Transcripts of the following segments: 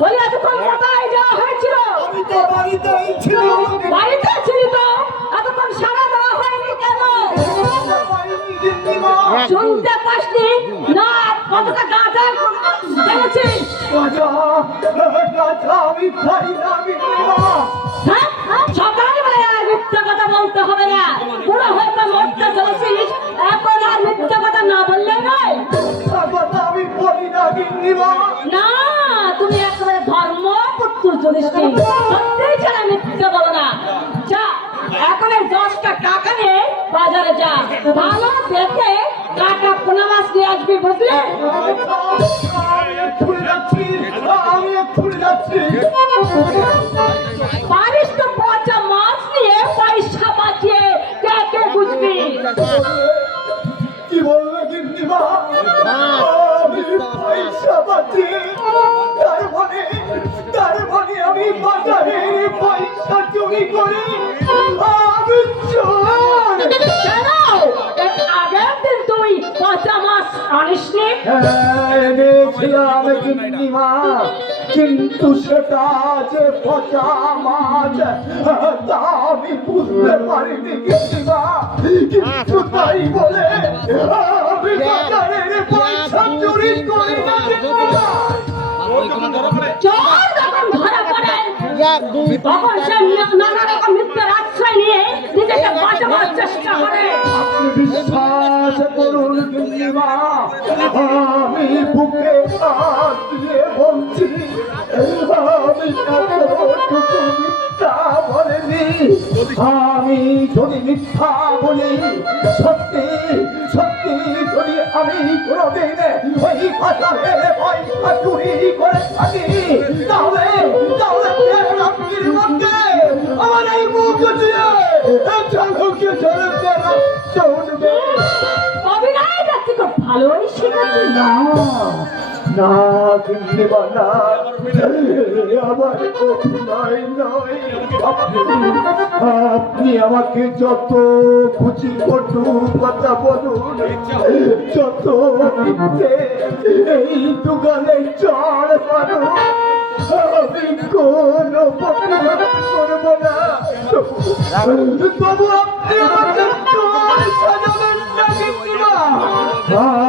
বলি এতক্ষণ কোথায় যাওয়া হয়েছিল? আমি তো বাড়িতেই ছিলাম। বাড়িতে ছিলি তো, এতক্ষণ সারা দেওয়া হয়নি কেন? শুনতে পাসনি না? কতটা গাঁজা খেয়েছিস? আমি খাই না গিন্নিমা। হ্যাঁ, সকালবেলায় আর মিথ্যা কথা বলতে হবে না। পুরো হয়তো মরতে চলেছিস, এখন আর মিথ্যা কথা না বললে নয়। আমি বলি না গিন্নিমা। না, তুমি একেবারে ধর্মপুত্র যুধিষ্ঠির, সত্যিই ছাড়া মিথ্যা বলো না। যা, এখন এই 10টা টাকা নিয়ে বাজারে যা, ভালো দেখে কাটা পোনা মাছ নিয়ে আসবি, বুঝলে? আমি এক্ষুনি যাচ্ছি। পারিস তো পচা মাছ নিয়ে পয়সা বাঁচিয়ে কে কে বুঝবি? কি বলবে গিন্নিমা? আমি পয়সা বাঁচিয়ে তার মানে আমি বাজারে পয়সা চুরি করি? আমি চোর। কেন? এর আগের দিন তুই পচা মাছ আনিসনি? এনেছিলাম গিন্নিমা, কিন্তু সেটা যে পচা মাছ তা আমি বুঝতে পারিনি গিন্নিমা। কিন্তু তাই বলে আমি বাজারের পয়সা চুরি করি না গিন্নিমা। চোর যখন ধরা পড়ে তখন সে নানা রকম মিথ্যার আশ্রয় নিয়ে নিজেকে বাঁচাবার চেষ্টা করে। আপনি বিশ্বাস করুন গিন্নিমা, আমি বুকে হাত দিয়ে বলছি আমি এতটুকু মিথ্যা বলিনি। আমি যদি মিথ্যা বলি, সত্যি সত্যি যদি আমি কোনোদিন ওই বাজারে পয়সা চুরি করে থাকি, তাহলে রাত্রির মধ্যে আমার এই মুখ দিয়ে চালকে ছেড়ে চলবে। অভিনয় যাচ্ছি, খুব ভালোই শিখেছি। না না গিন্নিমা না, আমার অভিনয় নয়। আপনি আমাকে যত খুশি কটু কথা বলুন, যত মিথ্যে এই দোকানে চড় মারুন, আমি কোনো প্রতিবাদ করব না। তবু আপনি আমাকে চোর সাজাবেন না গিন্নিমা।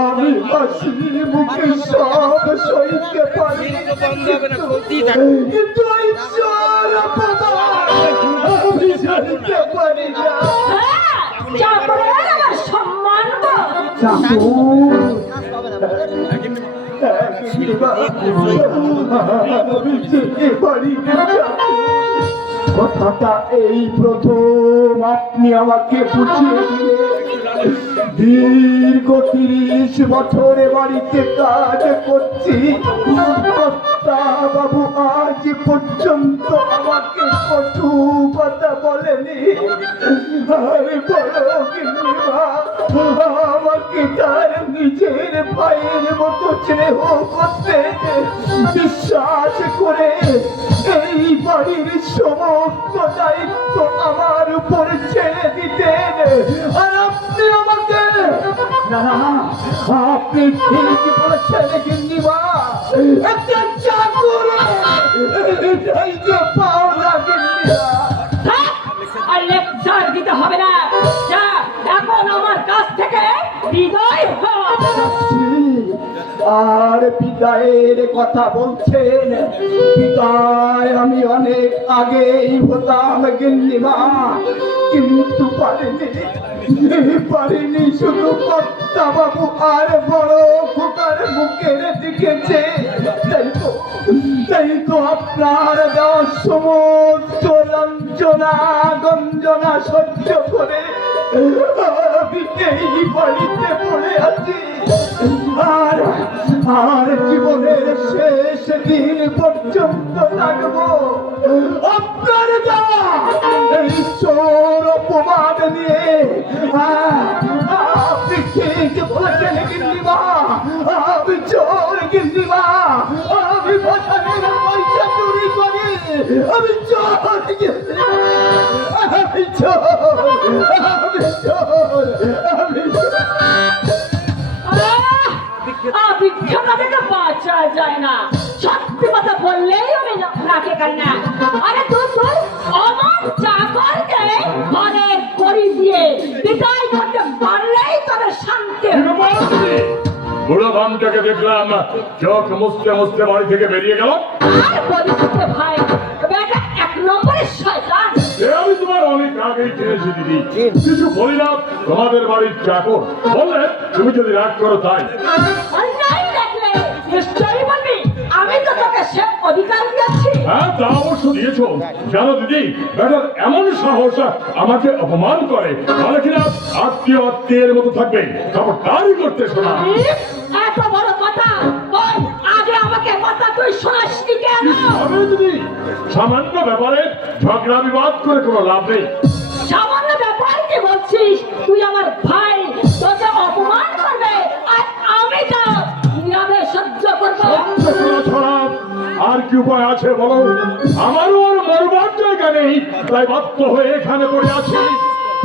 আমি হাসি মুখে সব সইতে পারি, কিন্তু ওই চোর অপমান আমি সইতে পারি না। চাকরের আমার সম্মান কর। কথাটা এই প্রথম আপনি আমাকে বুঝিয়ে দিলেন। দীর্ঘ 30 বছরে বাড়িতে কাজ করছি, বাবু আজ পর্যন্ত আমাকে কটু কথা বলেনি। আরে বড় গিন্নিমা, আমাকে তার নিজের ভাইয়ের মতো স্নেহ করতে, বিশ্বাস করে এই বাড়ির সমস্ত দায়িত্ব আমার উপরে ছেড়ে দিতেন। আর আপনি আমাকে, না আপনি ঠিক বলেছেন গিন্নিমা, একটা চাকর এটাই যে পাওনা গিন্নিমা। আর লেকচার দিতে হবে না। যা, এখন আমার কাছ থেকে বিদায় হ। আর বিদায়ের কথা বলছেন? বিদায় আমি অনেক আগেই হতাম গিন্নিমা, কিন্তু পারিনি শুধু কর্তা বাবু আর বড় খোকার মুখের দিকেছে। তাই তো আপনার দেওয়ার সমস্ত লাঞ্ছনা গঞ্জনা সহ্য করে আমি এই বাড়িতে পড়ে আছি। আর জীবনের শেষ দিন পর্যন্ত থাকবো আপনার দেওয়া এই চোর অপমান নিয়ে। আপনি ঠিক বলেছেন গিন্নিমা, আমি চোর গিন্নিমা, আমি বাজারের পয়সা চুরি করি, আমি চোর গিন্নিমা, আমি চোর, আমি চোর, আমি চোর। বিখ্যাত থেকে বাঁচা যায় না। সত্যি কথা কাকে কার না। আরে তুই অমন চাকরকে ঘরের করি দিয়ে বিদায় করতে পারলেই তবে শান্তি হবে। বুড়ো ভামটাকে দেখলাম চোখ মুছতে মুছতে বাড়ি থেকে বেরিয়ে গেল। আর বলিতে ভাই বেটা এক নম্বরের শয়তান। আমি তোমার অনেক আগেই চিনেছি দিদি, কিছু বলি না। তোমাদের বাড়ির চাকর বললে তুমি যদি রাগ করো তাই। অন্যায় দেখলে নিশ্চয়ই বলবি, আমি তো তোকে সে অধিকার দিয়েছি। হ্যাঁ, তা অবশ্য দিয়েছো। জানো দিদি, বেটার এমন সাহস আমাকে অপমান করে, বলে কিনা আত্মীয়ের মতো থাকবে, তারপর তারই করতে শোনা। এত বড় কথা, ওই আগে আমাকে কথা তুই শোনাসনি কেন? আমি দিদি সামান্য ব্যাপারে ঝগড়া বিবাদ করে কোনো লাভ নেই। সামান্য ব্যাপার কি বলছিস? তুই আমার ভাই, তোকে অপমান করবে আর আমি তা নীরবে সহ্য করবো। ছড়া আর কি উপায় আছে বলো? আমারও আর মরবার জায়গা নেই, তাই বাধ্য হয়ে এখানে পড়ে আছি।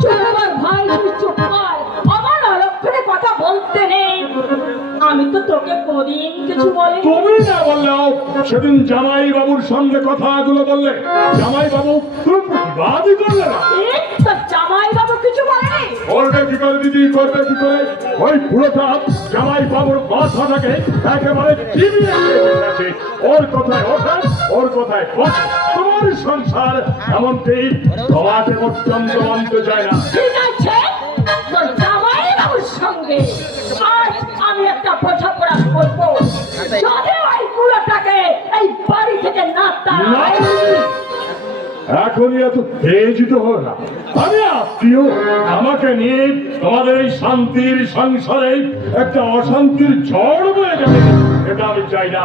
চুপ কর ভাই, তুই চুপ কর। আমার অলক্ষণে কথা বলতে নেই। আমি তো তোকে কোনদিন কিছু বলি। তুমি না বললেও সেদিন জামাই বাবুর সঙ্গে কথাগুলো বললে, জামাই বাবু তুমি প্রতিবাদই করলে না। তো জামাই বাবু কিছু বলেনি? করবে কি করে দিদি, করবে কি করে? ওই পুরোটা জামাই বাবুর মাথাটাকে একেবারে চিবিয়ে গেছে। ওর কথায় ওঠে, ওর কথায় বসে। তোমার সংসার এমনকি তোমাকে পর্যন্ত মানতে চায় না। ঠিক আছে, তোর জামাই বাবুর সঙ্গে আজ আমি একটা বোঝাপড়া করবো। যদি ওই পুরোটাকে এই বাড়ি থেকে না না তাড়ায়, দিদি, এখনই এত তেজিত হো না। আমি আত্মীয়, আমাকে নিয়ে তোমাদের এই শান্তির সংসারে একটা অশান্তির ঝড় বয়ে যাবে, এটা আমি চাই না।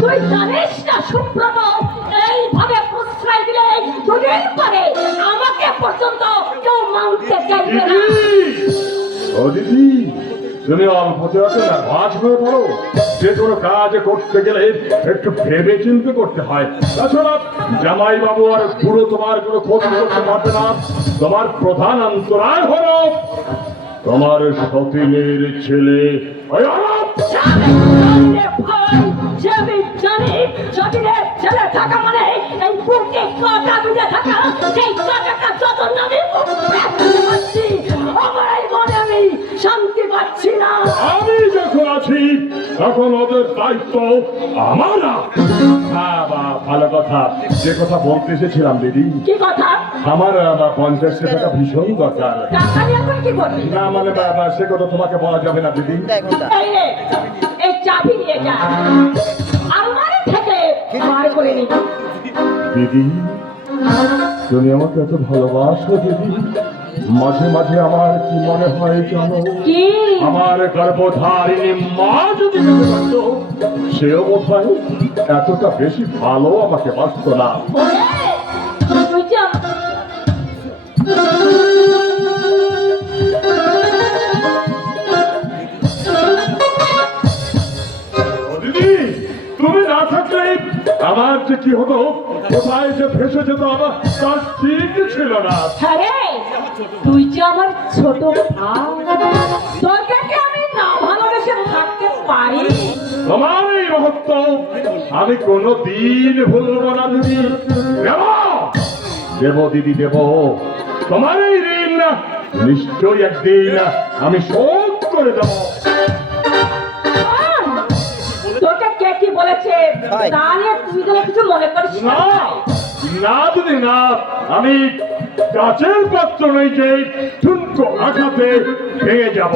তুই জানিস না সুব্রত, এইভাবে প্রশ্রয় দিলে দুদিন পরে আমাকে পর্যন্ত কেউ মানতে চাইবে না। দিদি, ও দিদি, তুমি অল্পতে আছে না ভাঁজ হয়ে পড়ো। যে কোনো কাজ করতে গেলে একটু ভেবে চিন্তে করতে হয়। তাছাড়া জামাই বাবু আর পুরো তোমার কোনো ক্ষতি করতে পারবে না। তোমার প্রধান অন্তরায় হলো তোমার সতীনের ছেলে ওই অরূপ। ছেলে থাকা মানে এই বুকে কাটা বিঁধে থাকা, সেই কাটাটা যত নামে আমার এই মনে আমি শান্তি পাচ্ছি না। আমি যখন আছি তখন ওদের দায়িত্ব আমার না। হ্যাঁ, ভালো কথা। যে কথা বলতে এসেছিলাম দিদি, কি কথা? আমার 50 টাকা ভীষণ দরকার। টাকা নিয়ে এখন কি করবি? না মানে সে কথা তোমাকে বলা যাবে না দিদি। এই রে, এই চাবি নিয়ে যা, আলমারি থেকে বার করে নিবি। দিদি, তুমি আমাকে এত ভালোবাসো দিদি। মাঝে মাঝে আমার কি মনে হয় জানো, কি? আমার গর্ভধারিণী মা যদি বেঁচে থাকতো, সেও বোধ হয় এতটা বেশি ভালো আমাকে বাসত না। ওরে, তুই যা। ও দিদি, তুমি না থাকলে আমার যে কি হতো, কোথায় যে ভেসে যেত আমার তার ঠিক ছিল না। হ্যাঁ রে, তুই যে আমার ছোট ভাই, তোকে কি আমি না ভালোবেসে থাকতে পারি? তোমার এই মহত্ব আমি কোনদিন ভুলবো না দিদি। দেব দিদি, দেব। তোমার এই ঋণ নিশ্চয়ই একদিন আমি শোধ করে দেব। তোকে কে কি বলেছে তা নিয়ে তুই যেন কিছু মনে করিস না। না না দিদি, না। আমি গাছের পাত্র নেই যে ঠুনকো আঘাতে ভেঙে যাব।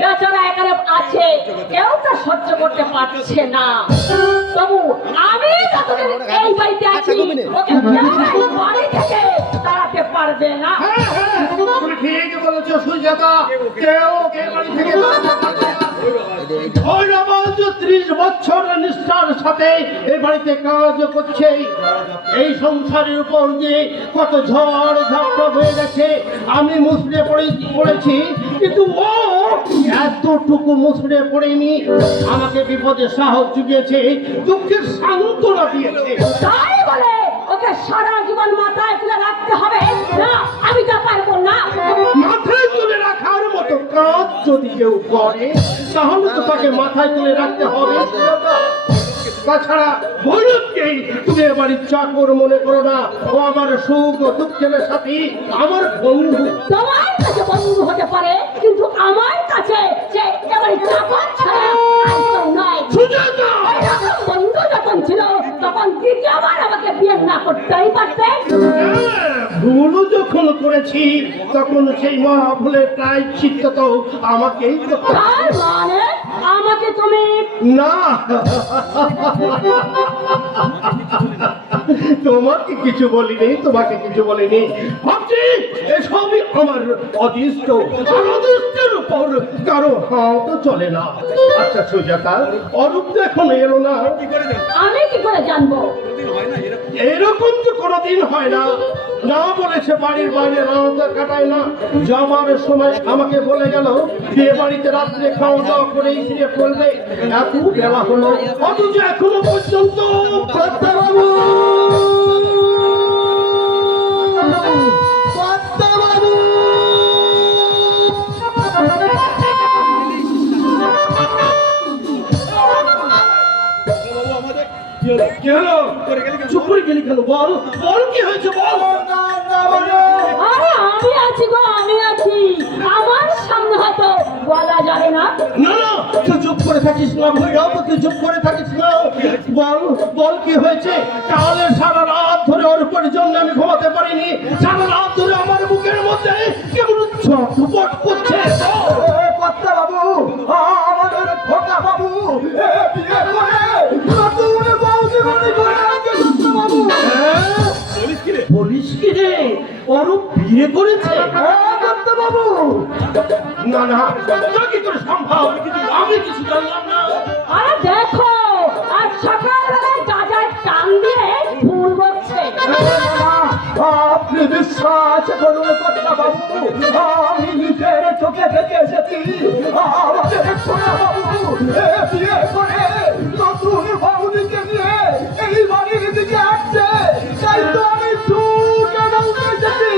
বেচারা এখানে আছে, কেউ তো সহ্য করতে পারছে না। তবু আমি যতদিন এই বাড়িতে আছি, ওকে কেউ এই বাড়ি থেকে তাড়াতে পারবে না। তুমি ঠিক বলেছো সুজাতা, কেউ ওকে বাড়ি থেকে ওই রমাজ 30 বছর নিষ্ঠার সাথে এই বাড়িতে কাজ করছে। এই সংসারের উপর দিয়ে কত ঝড় ঝাপটা হয়ে গেছে, আমি মুসড়ে পড়েছি, কিন্তু ও এতটুকু মুসড়ে পড়েনি। আমাকে বিপদে সাহস জুগিয়েছে, দুঃখের সান্ত্বনা দিয়েছে। তাই বলে ওকে সারা জীবন মাথায় তুলে রাখতে হবে না? আমি তা পারবো না। মাথায় তুলে রাখার মতো কাজ যদি কেউ করে তাহলে তো তাকে মাথায় তুলে রাখতে হবে। তাছাড়া ভৈরবকেই তুমি এ বাড়ির চাকর মনে করো না, ও আমার সুখ ও দুঃখের সাথী, আমার বন্ধু। তোমার কাছে বন্ধু হতে পারে, কিন্তু আমার কাছে সে একেবারে চাকর ছাড়া আর কেউ নয়। সুজাতা! এরকম বন্ধু যখন ছিল তখন দ্বিতীয়বার আমাকে বিয়ে না করতেই পারতে। ভুলও যখন করেছি তখন সেই মহা ভুলের প্রায়শ্চিত্ত তো আমাকেই করতে হবে। তার মানে আমাকে তুমি না, তোমাকে কিছু বলিনি, তোমাকে কিছু বলিনি। ভাবছি এসবই আমার অদৃষ্ট, আর অদৃষ্টের উপর কারো হাত চলে না। আচ্ছা সুজাতা, অরূপ তো এখন এলো না, আমি কি করে জানবো? এরকম তো কোনোদিন হয় না। না বলেছে বাড়ির বাইরে রাত কাটায় না, যাওয়ার সময় আমাকে বলে গেল বিয়ে বাড়িতে রাত্রে খাওয়া দাওয়া করেই ফিরে পড়বে। এত বেলা হলো অথচ এখনো পর্যন্ত কর্তাবাবু, কর্তাবাবু! কি হলো? চুপ করে গেলি কেন? বল বল, কি হয়েছে বল। আরে আমি আছি গো, আমি আছি। আমার সামনে হয়তো বলা যাবে না। না না, তুই চুপ করে থাকিস না ভৈরব, তুই চুপ করে থাকিস না। বল বল, কি হয়েছে? তাহলে সারা রাত ধরে ওর উপর জন্য আমি ঘুমাতে পারিনি। সারা রাত ধরে আমার বুকের মধ্যে কেমন ছটফট করছে। কর্তা বাবু, আমাদের খোকা বাবু বিয়ে করে নতুন বউ জীবনী করে আনছে কর্তা বাবু। বলিস কি রে, অরূপ বিয়ে করেছে? কর্তা বাবু, না না, তা কি করে সম্ভব? আমি কিছু জানলাম না। আরে দেখো, আজ সকালবেলায় গাজায় টান দিয়ে ফুল বচ্ছে। আপনি বিশ্বাস করুন কর্তা বাবু, আমি নিজের চোখে দেখে এসেছি আমাদের খোকা বাবু বিয়ে করে নতুন বউদিকে নিয়ে এই বাড়ির দিকে আসছে। তাই তো আমি ছুটে দৌড়ে এসেছি।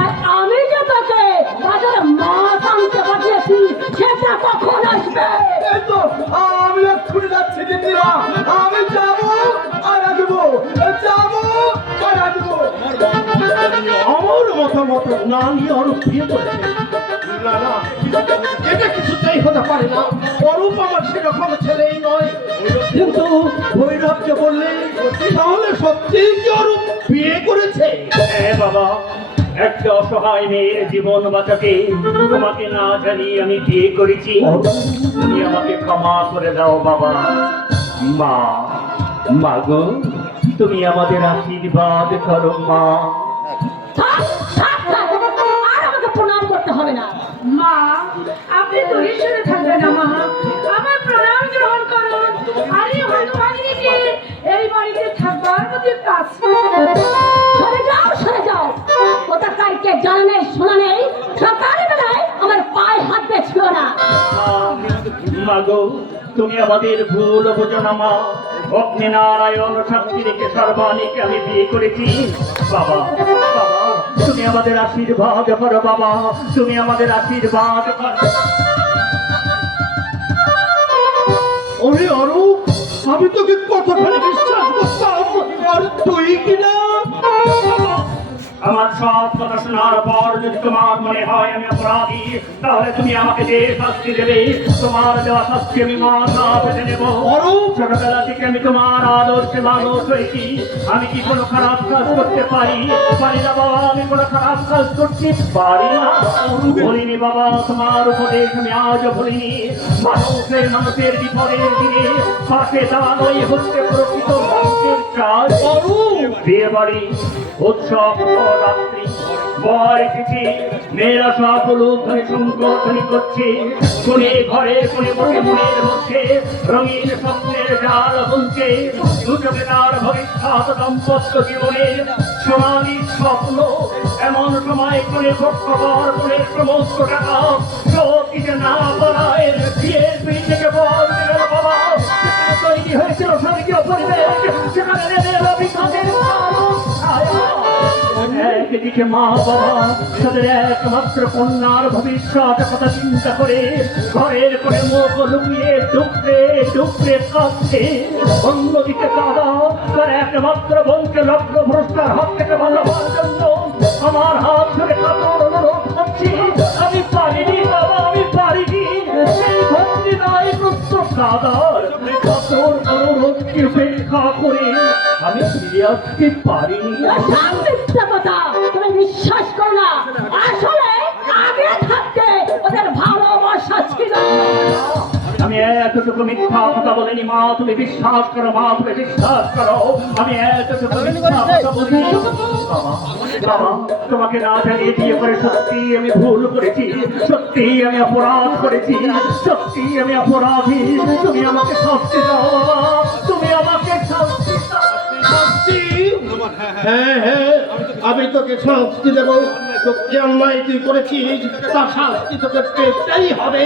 আর আমি যে তোকে বাজারে মাছ আনতে পাঠিয়েছি, সেটা কখন আসবে? এই তো আমি এক্ষুনি যাচ্ছি দিদিরা, আমি যাবো আর আসবো, যাবো আর আসবো। আমার মতামত না নিয়ে অরূপ বিয়ে করেছে? না না, এটা কিছুতেই হতে পারে না। অরূপ আমার সেরকম ছেলেই নয়। কিন্তু ভৈরবকে বললে তাহলে সত্যি কি অরূপ বিয়ে করেছে? হ্যাঁ বাবা, একটা অসহায় মেয়ের জীবন বাঁচাতে তোমাকে না জানিয়ে আমি বিয়ে করেছি। তুমি আমাকে ক্ষমা করে দাও বাবা। মা, মা গো, তুমি আমাদের আশীর্বাদ করো মা। থাক, থাক, থাক। আর আমাকে প্রণাম করতে হবে না। মা, আপনি তো ঈশ্বরে থাকবেন না মা, আমার প্রণাম গ্রহণ করুন। আর এই হনুমানজিকে এই বাড়িতে থাকবার মধ্যে কাজ সরে যাও, সরে যাও। কোথাকারকে জানা নেই, শোনা নেই, সকালবেলায় আমার পায়ে হাত দিয়েছিল না। মা গো, তুমি আমাদের ভুল বোঝো না মা। অগ্নি নারায়ণ শক্তি রেখে সর্বাণীকে আমি বিয়ে করেছি। বাবা, বাবা, তুমি আমাদের আশীর্বাদ করো বাবা, তুমি আমাদের আশীর্বাদ করো। ওরে অরূপ, আমি তোকে কতখানি বিশ্বাস করতাম, আর তুই কিনা? আমার সব কথা শোনার পর যদি তোমার মনে হয় আমি অপরাধী, তাহলে তুমি আমাকে যে শাস্তি দেবে, তোমার দেওয়া শাস্তি আমি মাথা পেতে নেব। ছোটবেলা থেকে আমি তোমার আদর্শে মানুষ হয়েছি। আমি কি কোনো খারাপ কাজ করতে পারি? পারি না বাবা, আমি কোনো খারাপ কাজ করতে পারি না। বলিনি বাবা, তোমার উপদেশ আমি আজও বলিনি। মানুষের বিপদের দিনে পাশে দাঁড়ানোই হচ্ছে প্রকৃত মানুষের কাজ। বিয়ে বাড়ি, উৎসব, রাত্রি, বর এসেছে, মেয়েরা সব উলুধ্বনি শঙ্করধ্বনি করছে। কোনে ঘরে কোনে বসে মনের মধ্যে রঙিন স্বপ্নের জাল বুনছে। দুচোখে তার ভবিষ্যৎ দাম্পত্য জীবনের সোনালি স্বপ্ন। এমন সময় কোনে পক্ষবর কোনের সমস্ত টাকা সব কিছু না বলায় বিয়ের পিঠ থেকে বল দিল বাবা। সেখানে তৈরি হয়েছিল স্বর্গীয় পরিবেশ, সেখানে নেমে এলো বিখ্যাতের ছায়া। একদিন এদিকে মা বাবা তাদের একমাত্র কন্যার ভবিষ্যৎ কথা চিন্তা করে ঘরের করে মুখ লুকিয়ে ডুবরে ডুবরে কাঁদছে। অন্যদিকে দাদা তার একমাত্র বোনকে লগ্ন ভ্রষ্টার হাত থেকে ভালো হওয়ার জন্য আমার হাত ধরে কাতর অনুরোধ করছি। আমি পারিনি বাবা, আমি পারিনি। এই ভক্তি নয় প্রস্তুত দাদার কাতর অনুরোধকে উপেক্ষা করে আমি ফিরে আসতে পারিনি। মিথ্যা কথা, তুমি বিশ্বাস করো না। আসলে আগে থাকতে ওদের ভালোবাসা ছিল। আমি এতটুকু মিথ্যা কথা বলিনি মা, তুমি বিশ্বাস করো মা, তুমি বিশ্বাস করো। আমি এতটুকু মিথ্যা কথা বলিনি। বাবা, বাবা, তোমাকে না জানিয়ে বিয়ে করে সত্যি আমি ভুল করেছি, সত্যি আমি অপরাধ করেছি, সত্যি আমি অপরাধী। তুমি আমাকে শাস্তি দাও বাবা, তুমি আমাকে শাস্তি দাও। শাস্তি? হ্যাঁ হ্যাঁ, আমি তোকে শাস্তি দেবো। তোকে অন্যায় তুই করেছিস, তার শাস্তি তোকে পেতেই হবে।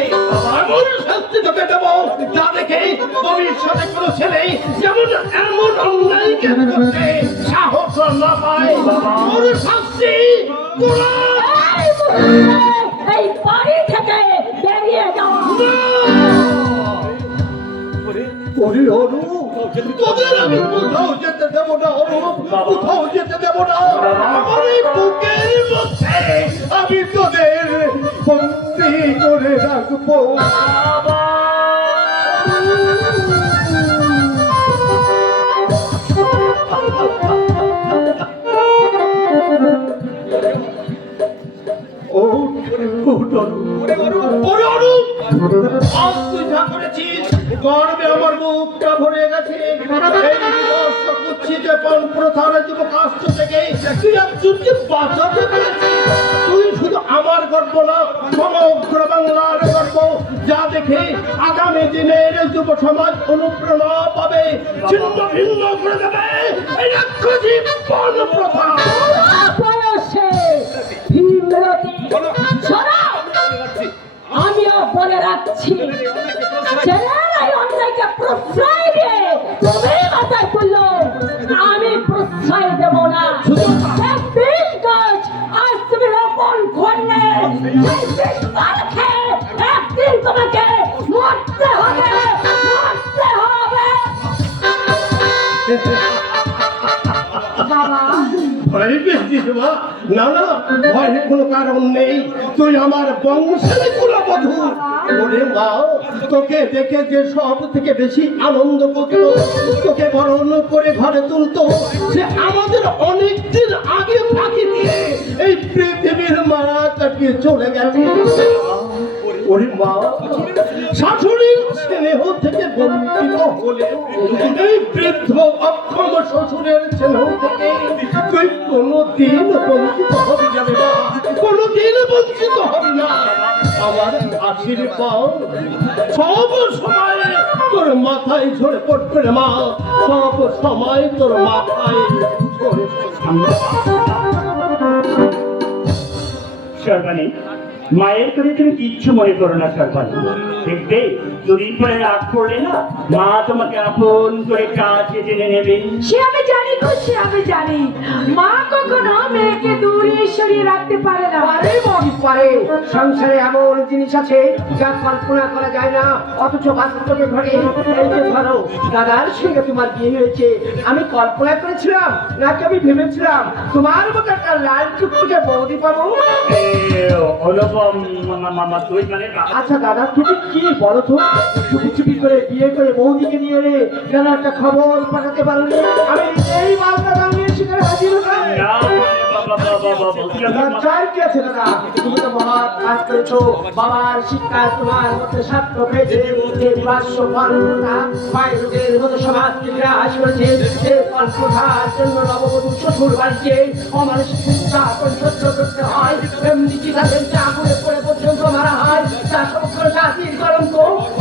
এমন শাস্তি তোকে দেবো যা দেখে ভবিষ্যতে কোনো ছেলে যেমন এমন অন্যায়কে করতে সাহস না পায়। তোর শাস্তি তোরা এই মুহূর্তে এই বাড়ি থেকে বেরিয়ে যাও। ওরে অরূপ, তোদের আমি কোথাও যেতে দেবো না অরূপ, কোথাও যেতে দেবো না। আমার এই বুকের মধ্যে আমি তোদের বন্দি করে রাখবো। আজ তুই যা করেছিস গর্বে আমার বুকটা ভরে গেছে। এই বিভৎস কুৎসিত পণ প্রথার যুবকাষ্ট থেকে তুই একজনকে বাঁচাতে পেরেছিস। তুই শুধু আমার গর্ব না, সমগ্র বাংলার গর্ব, যা দেখে আগামী দিনের যুব সমাজ অনুপ্রেরণা পাবে, ছিন্ন ভিন্ন করে দেবে এই রাক্ষসী পণ প্রথা। বয়সে ভীমরতি শোনো, আমিও বলে রাখছি, ছেলেরাই অন্যায়কে প্রশ্রয় দিয়ে তুমি মাথায় তুললো, আমি প্রশ্রয় দেব না। এই বিষ গাছ আজ তুমি রোপণ করলে, এই বিষ গাছ খেয়ে একদিন তোমাকে মরতে হবে, মরতে হবে। বাবা ভয় পেয়েছিস মা? না না, ভয়ের কোনো কারণ নেই। তুই আমার বংশের কুলবধূ। ওরে মা, তোকে দেখে যে সব থেকে বেশি আনন্দ করত, তোকে বরণ করে ঘরে তুলতো, সে আমাদের অনেকদিন আগে ফাঁকি দিয়ে এই পৃথিবীর মারা কাটিয়ে চলে গেছে। ওরে মা, শাশুড়ির স্নেহ থেকে বঞ্চিত হলেও এই বৃদ্ধ অক্ষম শ্বশুরের স্নেহ থেকে তুই কোনোদিন বঞ্চিত হবি যাবে না, কোনোদিন বঞ্চিত হবি না। আমার আশীর্বাদ সব সময় তোর মাথায় ঝরে পড়বে রে মা, সব সময় তোর মাথায় ঝরে পড়বে। সর্বাণী, মায়ের করে তুমি কিচ্ছু মনে করো না সর্বাণী। দেখবে দুদিন পরে রাগ করলে না, মা তোমাকে আপন করে কাছে টেনে নেবে। সে আমি জানি গো, সে আমি জানি। মা কখনো মেয়েকে দূরে সরিয়ে রাখতে পারে না। আরে বড়ি পারে, সংসারে এমন জিনিস আছে যা কল্পনা করা যায় না, অথচ বাস্তবে ঘটে। এই যে ধরো, দাদার সঙ্গে তোমার বিয়ে হয়েছে, আমি কল্পনা করেছিলাম নাকি আমি ভেবেছিলাম তোমার মতো একটা লাল টুকটুকে বৌদি পাবো? অনুপম মামা তুই মানে আচ্ছা দাদা, তুমি কি বলো তো, চুপি চুপি করে বিয়ে করে বৌদিকে নিয়ে এলে কেন একটা খবর পাঠাতে পারোনি? আমি এই মালটা দাঁড়িয়ে সেখানে হাজির হতাম। না বাবা বাবা বাবা লজ্জার কি আছে দাদা? তুমি তো মহৎ কাজ করেছো, বাবার শিক্ষা তোমার মধ্যে সার্থক হয়েছে। যে বিবাস্য পরম্পরা বাইরের মতো সমাজকে গ্রাস করেছে, যে পরম্পরার জন্য নববধূ শ্বশুর বাড়িতে অমানসিক নির্যাতন সহ্য করতে হয়, এমনি কি তাদের আগুনে পড়ে পর্যন্ত মারা হয়, তা সমগ্র জাতির কলঙ্ক।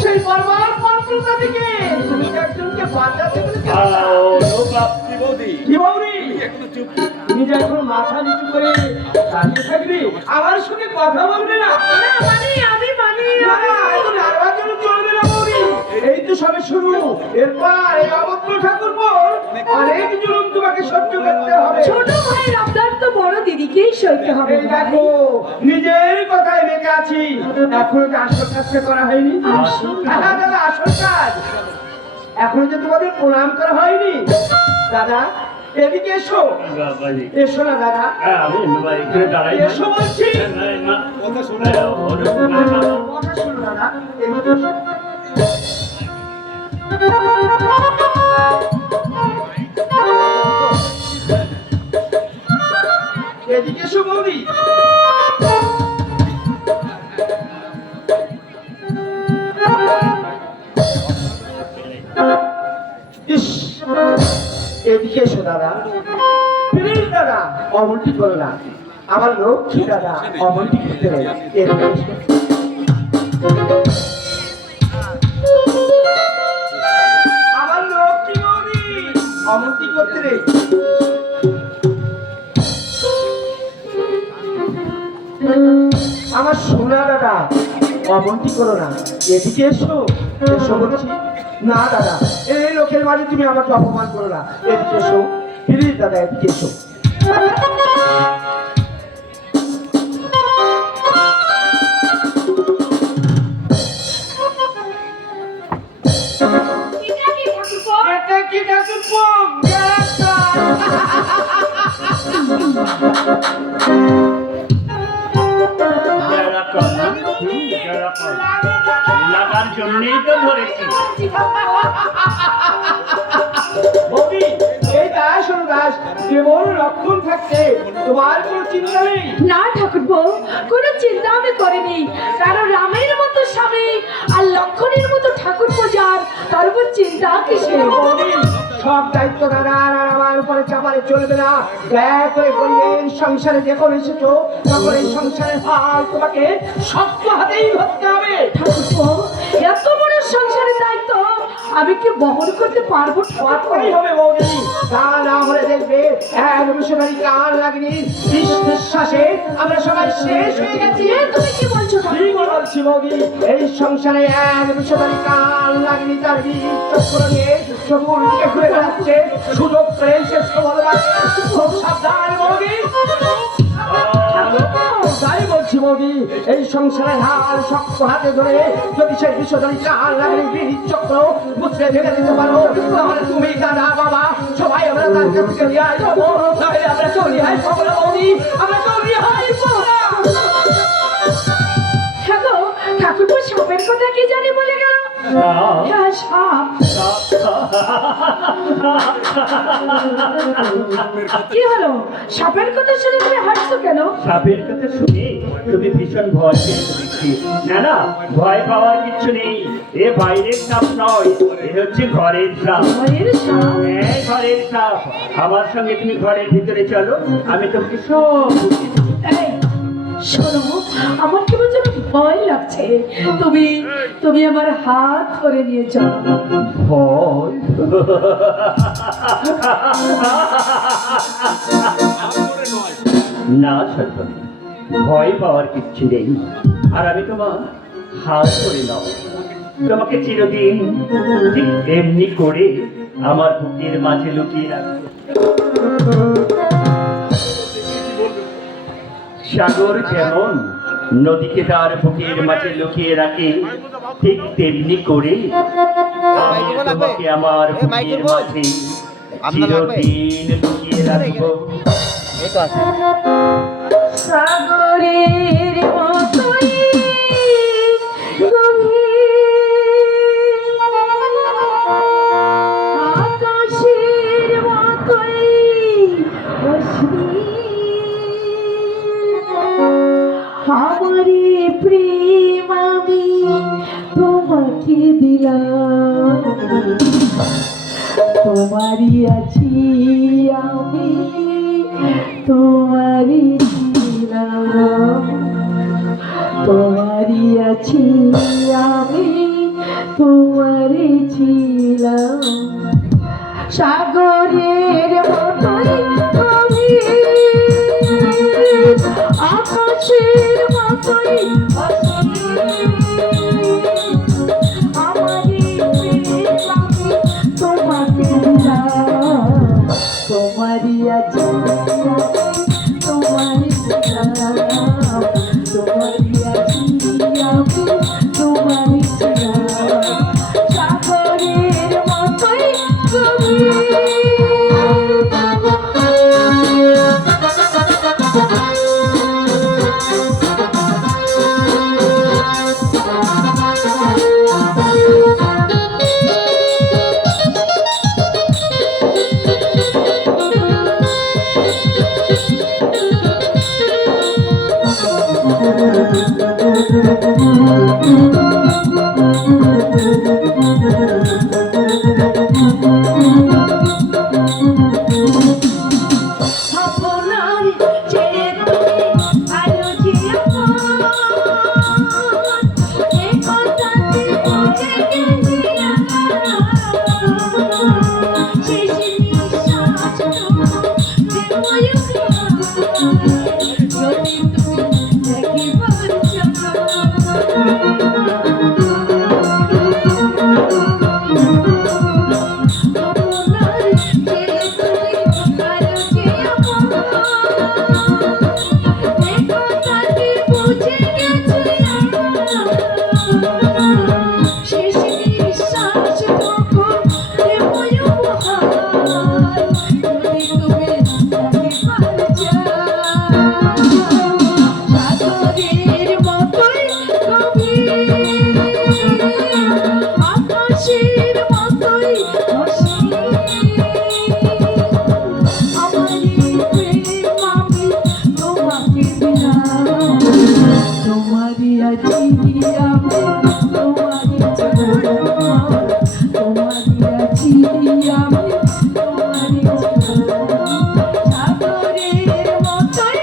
সেই পরবার পরম্পরা থেকে তুমি একজনকে বাঁচাতে পেরেছো। কি বৌদি, তুমি যে এখন মাথা নিচু করে দাঁড়িয়ে থাকবি, আমার সঙ্গে কথা বলবে না? না মানি, আমি মানি। না, না, এত নার্ভাস হলে চলবে না বৌদি। এই তো সবে শুরু, এরপর এই অভদ্র ঠাকুরপোর অনেক জুলুম তোমাকে সহ্য করতে হবে। ছোট ভাইয়ের আবদার তো বড় দিদিকেই সইতে হবে। এই দেখো, নিজের কথায় মেতে আছি, এখনো যে আসল কাজটা করা হয়নি। হ্যাঁ দাদা, আসল কাজ এখনো যে তোমাদের প্রণাম করা হয়নি। দাদা এদিকে এসো, বাবাজি, এসো না দাদা, আমি এখানে দাঁড়াই না। এসো বলছি। না, কথা শোনো দাদা, এদিকে এসো। এদিকে এসো বৌদি। ইস, এদিকে এসো দাদা, প্লিজ দাদা, অমনটি করো না। আমার লক্ষ্মী দাদা, অমনটি করতে নেই। এদিকে এসো। আমার লক্ষ্মী বৌদি, অমনটি করতে নেই। আমার সোনা দাদা, অমনটি করো না। এদিকে এসো, এসো বলছি। না দাদা, এই লোকের মাঝে তুমি আমাকে অপমান করো না। এদিকে এসো প্লিজ দাদা, এদিকে এসো। এটা কি ঠাকুরপো? লাগার জন্যই তো ধরেছি। বৌদি, এই দাস ও দাস কেবল রক্ষণ থাকতে তোমার কোনো চিন্তা নেই। না ঠাকুরপো, কোনো চিন্তা আমি করিনি, কারণ রামের মতো স্বামী আর লক্ষণের মতো ঠাকুর পূজার, তার উপর চিন্তা কিসের? বৌদি, সব দায়িত্ব দাদা আর আমার উপরে চাপালে চলবে না। দয়া করে বলবেন, সংসারে যখন এসেছো তখন এই সংসারের হাল তোমাকে শক্ত হাতেই ধরতে হবে। ঠাকুরপো, এত বড় সংসারের দায়িত্ব আমি কি বহন করতে পারবো? পারতেই হবে বৌদি, তা না হলে দেখবে এক মিশনারি কান লাগেনি, নিঃশ্বাসে আমরা সবাই শেষ হয়ে গেছি। তুমি কি বলছো ঠিক ঠাকুরপো? বলছি বৌদি, এই সংসারে এক মিশনারি কান লাগেনি, তার বীজ চক্র নিয়ে চতুর্দিকে ঘুরে বেড়াচ্ছে, সুযোগ পেয়ে শেষ ভালোবাসে। খুব সাবধান বৌদি। তাই বলছি বৌদি, এই সংসারের হাল শক্ত হাতে ধরে যদি সেই বিশ্বজনী কান লাগেনি বীজ চক্র বুঝতে ভেঙে দিতে পারো, তাহলে তুমি দাদা বাবা সবাই আমরা তার কাছ থেকে নিয়ে আসবো। তাহলে আমরা চলি হাই সকলে বৌদি, আমরা চলি হাই। ঠাকুরপো, সাপের কথা কি জানি বলে গেল? হ্যাঁ, সাপ। কি হলো? সাপের কথা শুনে তুমি হাসছো কেন? সাপের কথা শুনে তুমি ভীষণ ভয় পেয়ে দেখছি। না না, ভয় পাওয়ার কিছু নেই। এ বাইরের সাপ নয়, এ হচ্ছে ঘরের সাপ। ভয়ের সাপ? হ্যাঁ, ঘরের সাপ। আমার সঙ্গে তুমি ঘরের ভিতরে চলো, আমি তোমাকে সব বুঝিয়ে দেবো। এই, শোনো, আমার কেমন যেন ভয় লাগছে। তুমি আমার হাত ধরে নিয়ে চলো। ভয়? না সত্যি, ভয় পাওয়ার কিচ্ছু নেই। আর আমি তোমার হাত ধরে নাও, তোমাকে চিরদিন ঠিক এমনি করে আমার বুকের মাঝে লুকিয়ে রাখবো। সাগর যেমন নদীকে তার বুকের মাঝে লুকিয়ে রাখে, ঠিক তেমনি করে আমি তোমাকে আমার বুকের মাঝে চিরদিন লুকিয়ে রাখবো। সাগরের মতোই গভীর, আকাশের মতোই অসীম, আমারি প্রেম আমি তোমাকে দিলাম, তোমারই আছি আমি, তোমারই ছিলাম, তোমারই আছি আমি, তোমারই ছিলাম, সাগরের মতোই গভীর, আকাশের মতোই অসীম, আমারই প্রেম আপনার চেয়ে তুমি আরো জিয়া এই কথাটি বুঝে গেছি শেষ নিঃশ্বাস যদি তুমি দেখিবার আকাশের মতোই তোমারি আছি আমি তোমারি তোমারি আছি আমি তোমারি সাগরের মতোই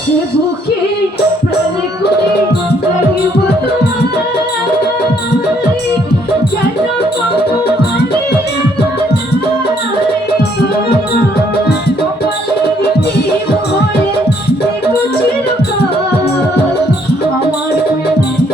সে বুকে প্রাণে করে রাখিব তোমায় যেন কখনো আমি কপালের টিপ হয়ে দেখো চিরকাল আমার প্রেমের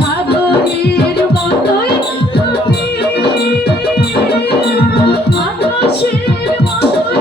সাগরের মতোই আকাশের মতোই আকাশের মতোই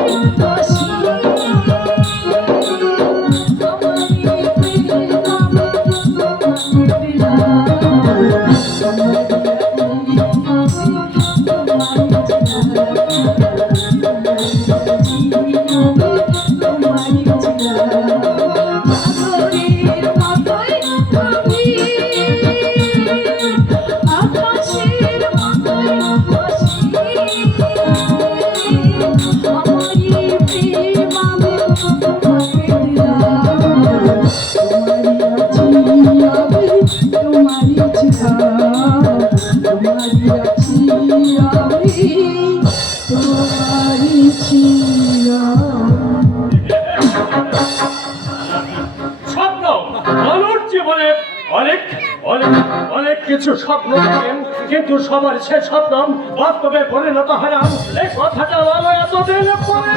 স্বপ্ন মানুষ জীবনে অনেক অনেক অনেক কিছু স্বপ্ন দেখেন, কিন্তু সবার সে স্বপ্ন বাস্তবে পরিণত হয় না। এই কথাটা বলো এতদিন পরে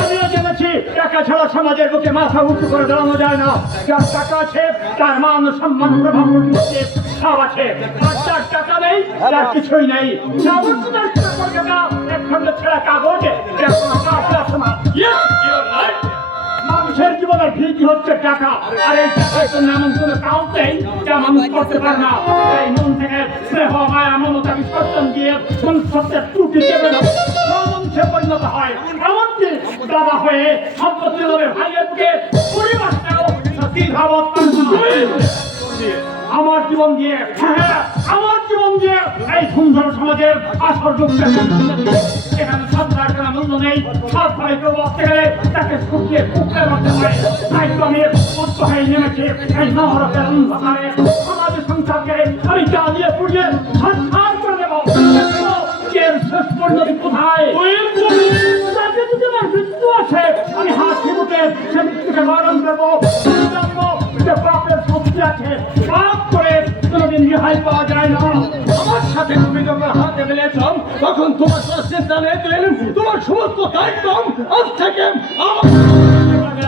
আমিও জেনেছি টাকা ছাড়া সমাজের বুকে মাথা উঁচু করে দাঁড়ানো যায় না। যার টাকা আছে তার মান সম্মান প্রভাব প্রতিপত্তি সব আছে, আর যার টাকা নেই তার কিছুই নেই। একসঙ্গে ছেঁড়া কাগজে মানুষের জীবনের ভিত্তি হচ্ছে টাকা, আর এই টাকায় তো এমন কোনো কাউন্ট নেই যা মানুষ করতে পারে না। এই মন থেকে স্নেহ মায়া মমতা বিসর্জন দিয়ে মনুষ্যত্বের ত্রুটি দেবে না মানুষে পরিণত হয়। এমনকি দাদা হয়ে সম্পত্তি লোভে ভাইয়ের বুকে পরিবারটাও দ্বিধাবোধ করে না। আমার জীবন দিয়ে, হ্যাঁ আমার জীবন দিয়ে এই সুন্দর সমাজের আসর যুক্ত এখানে সন্তান কোনো মূল্য নেই। সব ভাই কেউ বসতে গেলে তাকে শুকিয়ে কুকড়ে মারতে পারে। তাই তো আমি উচ্চ হয়ে নেমেছি এই নহরতের অন্ধকারে সমাজের সংসারকে আমি জ্বালিয়ে পুড়িয়ে সংসার করে দেব। এর শেষ পরিণতি কোথায়? তাকে যদি আমার মৃত্যু আছে আমি হাসি মুখে সে মৃত্যুকে বরণ করবো, জানবো যে পাপের শক্তি আছে, পাপ করে কোনোদিন রেহাই পাওয়া যায় না। আমার সাথে তুমি যখন হাতে মিলেছ তখন তোমার কোনো চিন্তা নেই, তোমার সমস্ত দায়িত্ব আজ থেকে আমার।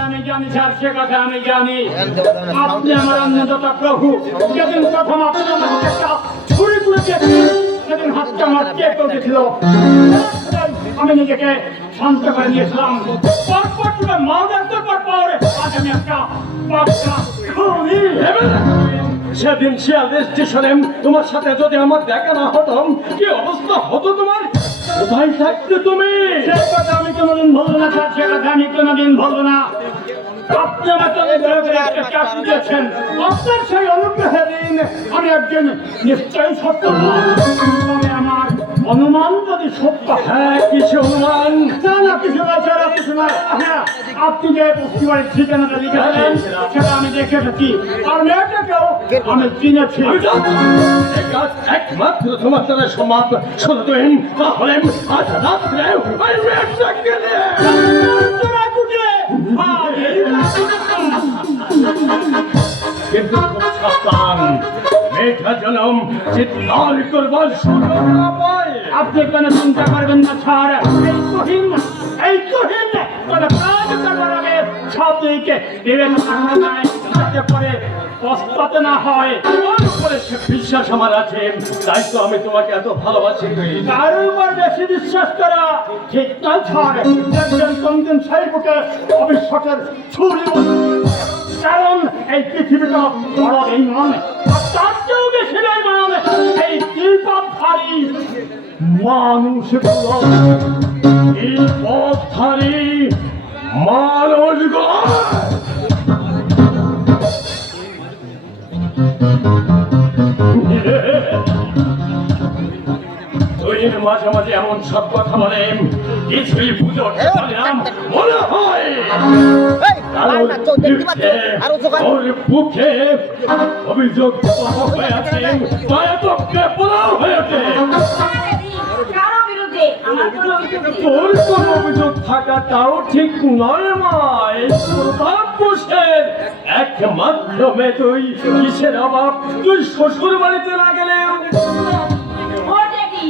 আমি জানি স্যার, সে কথা আমি জানি। আপনি আমার অন্নদাতা প্রভু। যেদিন প্রথম আপনি আমাকে একটা ছুরি তুলে দিয়েছিলেন, সেদিন হাতটা আমার কেটে উঠেছিল। আমি নিজেকে শান্ত করে নিয়েছিলাম। পরপর তুমি মাউন্ট পর আজ আমি একটা বাচ্চা খুনি ভেবে সেদিন শিয়ালদা স্টেশনে তোমার সাথে যদি আমার দেখা না হতাম কি অবস্থা হতো তোমার? কোথায় থাকতে তুমি? সে কথা আমি কোনোদিন ভুলবো না স্যার, সে কথা আমি কোনোদিন ভুলবো না। আপনি আমাকে একটা চাকরি দিয়েছেন, আপনার সেই অনুগ্রহের ঋণ আমি একজন নিশ্চয়ই সত্য তবে আমার অনুমান যদি সত্য হ্যাঁ, কিছু অনুমান? না না কিছু না ছাড়া কিছু না। হ্যাঁ, আপনি যে বস্তিবাড়ির ঠিকানাটা লিখেছেন সেটা আমি দেখে এসেছি, আর মেয়েটাকেও আমি চিনেছি। একমাত্র তোমার দ্বারা সমাপ শোনো তুমি, তাহলে আজ রাত্রে ওই মেয়েটাকে নিয়ে কিন্তু সাবধান, মেঘা জনম চিৎকার করবার সুযোগ না পায়। আপনি কোনো চিন্তা করবেন না ছাড়, এই তুহিন কোনো কাজ করবার আগে সব দিকে বিবেচনা করা যায়, যাতে করে পস্তাতে না হয়। তোমার উপরে সে বিশ্বাস আমার আছে, তাই তো আমি তোমাকে এত ভালোবাসি। তার উপর বেশি বিশ্বাস করা ঠিক না ছাড়। দেখবেন কোনদিন সেই বুকে অবিশ্বাসের ছুরি কারণ এই পৃথিবীটা বড় এই নয়, আর তার চেয়েও বেশি নয় মানে এই দ্বিপদধারী মানুষগুলো, এই পথধারী মানুষগুলো তুই মাঝে মাঝে এমন সব কথা বলে কিছুই বুঝে উঠতে পারি না মনে হয়। ওর বুকে অভিযোগ হয়ে আছে, হয়ে ওঠে। কারো বিরুদ্ধে আমার কোনো অভিযোগ নেই। তোর কোন অভিযোগ থাকাটাও ঠিক নয় মাই। প্রতাপের একমাত্র মেয়ে তুই, কিসের অভাব? তুই শ্বশুর বাড়িতে না গেলে ও ড্যাডি,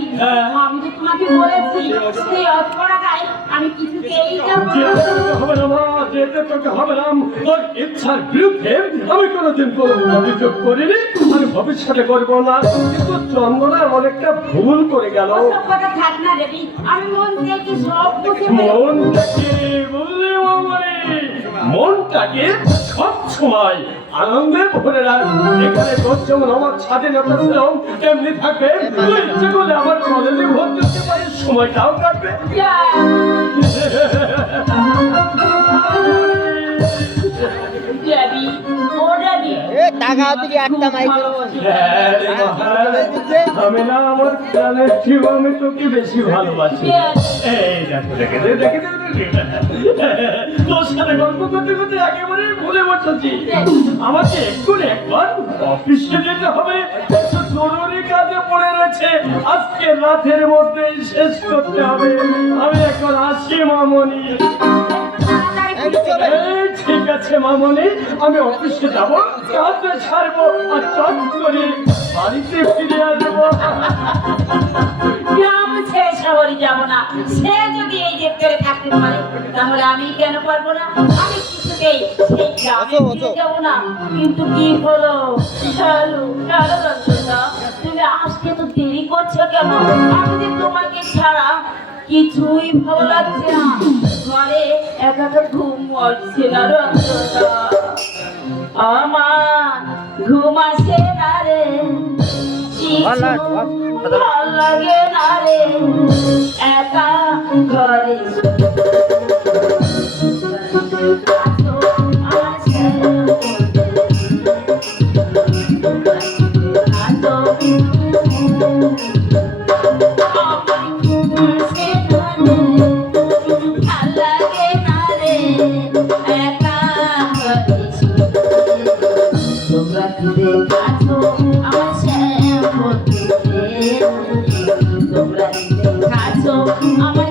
আমি তো তোমাকে বলেছি সেই অপরাগায় আমি কিছুতেই যাব না। যেতে তোকে হবে না মা, যেতে তোকে হবে না। তোর ইচ্ছার বিরুদ্ধে আমি কোনোদিন কোনো অভিযোগ করিনি, আমি ভবিষ্যতে করবো না। কিন্তু চন্দনা অনেকটা ভুল করে গেল। ওসব কথা থাক না ড্যাডি, আমি মন থেকে সব বুঝে ফেলেছি। মনটাকে বুঝলি মামারে, মনটাকে সব সময় আনন্দে ভরে রাখ। এখানে তোর যেমন আমার স্বাধীনতা ছিল তেমনি থাকবে। তুই ইচ্ছে করলে আমার কলেজে ভর্তি হতে পারিস, সময়টাও কাটবে। ড্যাডি, ও ড্যাডি, টাকা তুই একটা মাইকের হ্যাঁ রে মা, আমি না আমার প্রাণের জীব, আমি তোকে বেশি ভালোবাসি। এই দেখো দেখে দে, দেখে দে, তোর সাথে গল্প করতে করতে একেবারে ভুলে বসেছি। আমাকে এক্ষুনি একবার অফিসে যেতে হবে, কিছু জরুরি কাজে পড়ে রয়েছে, আজকে রাতের মধ্যেই শেষ করতে হবে। আমি এখন আসি মামনি। এই ঠিক আছে মামনি, আমি অফিসে যাবো, কাজে ছাড়বো আর চট করে বাড়িতে ফিরে আসবো। গ্রাম ছেড়ে শহরে যাব না। সে যদি এই দেবতারে থাকতে পারে তাহলে আমি কেন পারবো না? আমি কিছুতেই সেই গ্রামে ফিরে যাব না। কিন্তু কি হলো? চলো চলো রঞ্জনা, তুমি আসতে তো দেরি করছো কেন? আমি যে তোমাকে ছাড়া কিছুই ভালো লাগছে না। ঘরে একা একা ঘুম আসছে না রঞ্জনা, আমার ঘুম আসে না রে, ভাল লাগে না রে একা ঘরে। আমার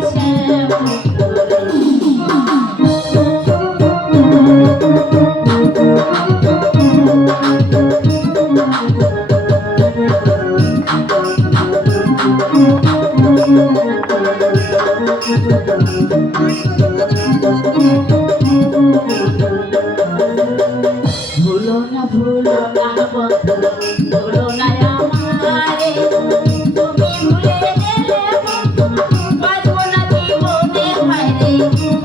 ভুলো না বন্ধু, ভুলো না আমারে, তুমি ভুলে গেলে বন্ধু, বাঁচবো না জীবনে, হায়রে,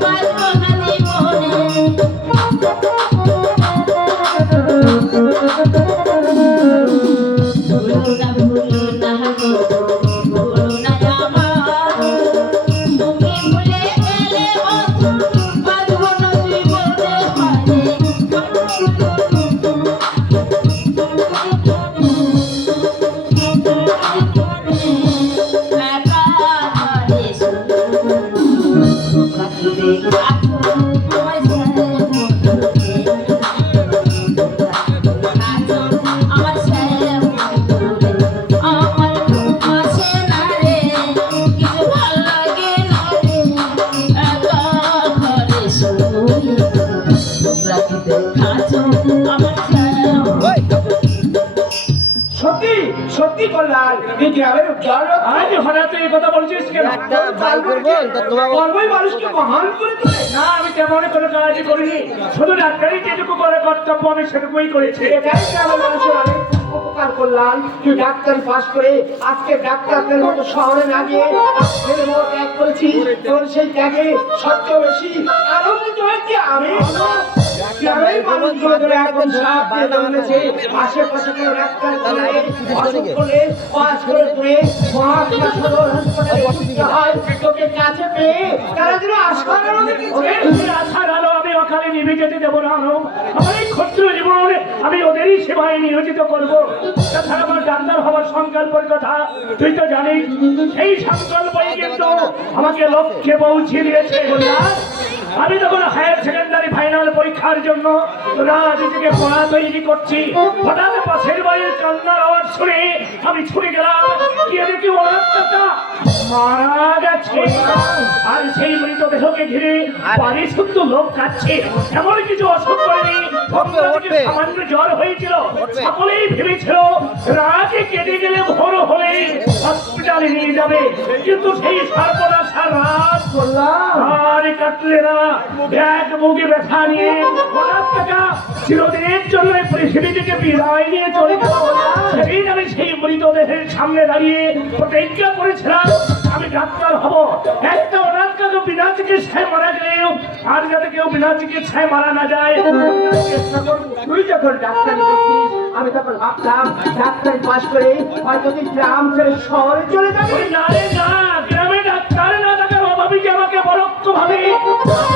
বাঁচবো না জীবনে। ভুলো না বন্ধু, ভুলো না আমার, তুমি ভুলে গেলে বন্ধু, বাঁচবো না জীবনে, হায়রে। সত্যি সত্যি কল্যাণ এই গ্রামের উজ্জ্বল আজ হঠাৎ এই কথা বলছিস কেন? একটা বাই করবো তো তোমার কর্মই মানুষকে মহান করে তোলে। না, আমি তেমন কোনো কাজই করিনি, শুধু ডাক্তারি যেটুকু করে কর্তব্য আমি সেটুকুই করেছি। এটাই গ্রামের মানুষের অনেক উপকার করলাম। তুই ডাক্তারি পাস করে আজকে ডাক্তারদের মতো শহরে না গিয়ে আজকের মতো ত্যাগ করেছিস। তোর সেই ত্যাগে সত্য বেশি আনন্দিত হয়েছি আমি। গ্রামের মানুষগুলো ধরে এখন সাপ দিয়ে জন্মেছে। আশেপাশে কেউ ডাক্তার করলে অসুখ করলে পাস করে তুলে মহাত্মা সদর হাসপাতালে ভর্তি হয়। তোকে কাছে পেয়ে তারা যেন আশার আলো দেখেছে। ওদের আশার আলো আমি অকালে নিভে যেতে দেবো না। আমার এই ক্ষুদ্র জীবনে আমি ওদেরই সেবায় নিয়োজিত করবো। তাছাড়া আমার ডাক্তার হওয়ার সংকল্পের কথা তুই তো জানিস। সেই সংকল্পই কিন্তু আমাকে লক্ষ্যে পৌঁছে দিয়েছে। আমি তখন হায়ার সেকেন্ডারি ফাইনাল পরীক্ষার জন্য রাত থেকে পড়া তৈরি করছি। হঠাৎ পাশের বাড়ির কান্নার আওয়াজ শুনে আমি ছুটে গেলাম। গিয়ে দেখি ওনার চাচা মারা গেছে। আর সেই মৃতদেহকে ঘিরে বাড়ি শুদ্ধ লোক কাচ্ছে। এমন কিছু অসুখ করেনি, সামান্য জ্বর হয়েছিল। সকলেই ভেবেছিল রাতে কেটে গেলে ভোর হলে হসপিটালে নিয়ে যাবে, কিন্তু সেই সর্বনাশ আর রাত আর কাটলে না। এক মুখে ব্যথা নিয়ে হঠাৎ টাকা চিরদিনের জন্য পৃথিবী থেকে বিদায় নিয়ে চলে গেল। সেদিন আমি সেই মৃতদেহের সামনে দাঁড়িয়ে প্রতিজ্ঞা করেছিলাম আমি ডাক্তার হব। একটা অনাথ কাকে বিনা চিকিৎসায় মারা গেলেও আর যাতে কেউ বিনা চিকিৎসায় মারা না যায় চেষ্টা করবো। তুই যখন ডাক্তারি করছিস আমি তখন ভাবতাম ডাক্তারি পাস করে হয়তো তুই গ্রাম ছেড়ে শহরে চলে যাবি। ওই না রে না, গ্রামে ডাক্তার না থাকার অভাবই যে আমাকে পরোক্ষভাবে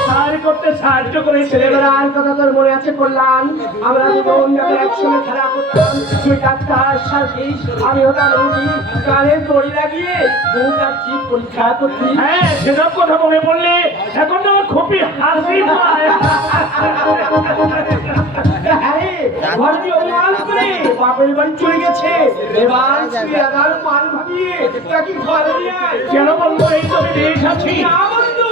সাহায্য করতে সাহায্য করেছে। ছেলেবেলার কথা তোর মনে আছে কল্যাণ? আমরা দুজন যখন একসঙ্গে খেলা করতাম, তুই ডাক্তার সার্ভিস, আমি হতাম রুগী। কানে দড়ি লাগিয়ে দুটার চিপ পরীক্ষা করতি। হ্যাঁ, সেসব কথা মনে পড়লে এখন তো আমার খুবই হাসি পায়। আরে ঘরটি অপমান করে বাপের বাড়ি চলে গেছে। এবার তুই আদার মান ভাবিয়ে তাকে ঘরে নিয়ে আয়। কেন বলবো? এই তো আমি দেশ আছি। না বন্ধু,